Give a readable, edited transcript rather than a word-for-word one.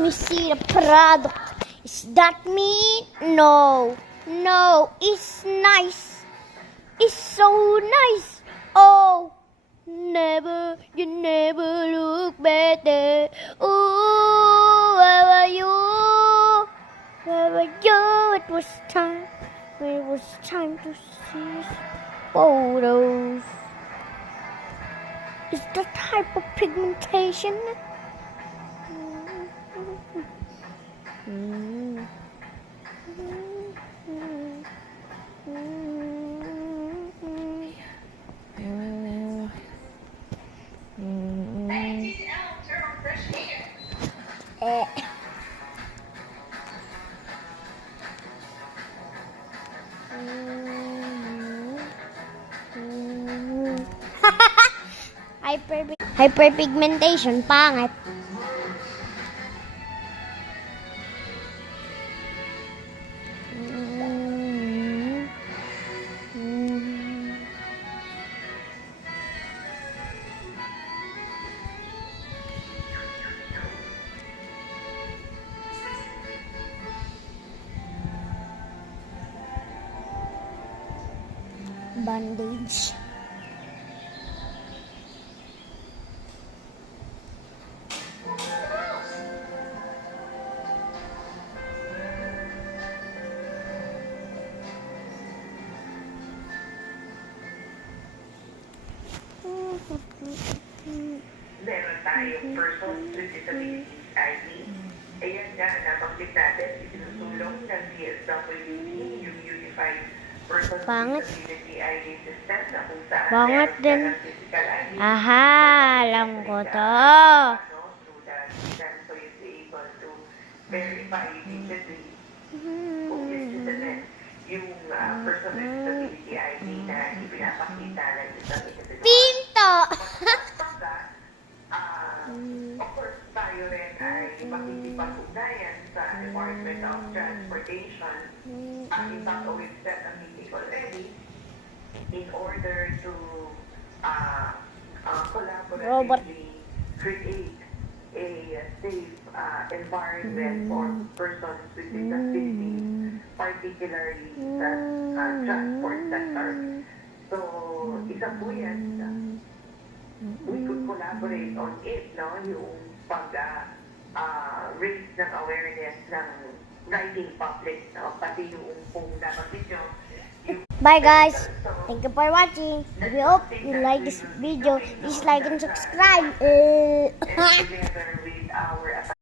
me see the product. Is that me? No. No, it's nice. It's so nice. Oh, you never look better. Ooh, where were you? Where were you? It was time to see photos. Is that type of pigmentation? Hyperpigmentation, pangit. Bandage. Meron tayong persons with disabilities ID. Ayan nga, nabanggit natin, isinusulong ng DSWD, yung Unified Persons with Disability ID System, na kung saan Bangat meron din. ka ng physical ID. Aha, alam ko to. Through that system, so you'll be able to verify digitally kung legitimate yung person with disability ID na ipinapakita ng disability. Pinto! Of course, tayo rin ay makikipag-ugnayan sa Department of Transportation at in fact, we've set a meeting already in order to collaboratively create a safe environment for persons with disabilities, particularly sa transport sector. So, isa po yan, we could collaborate on it, no? Yung pag-raise ng awareness ng riding public, no? Pati yung kung nabanggit nyo. Bye guys. Thank you for watching. We hope you like this video. Please like and subscribe. Together with our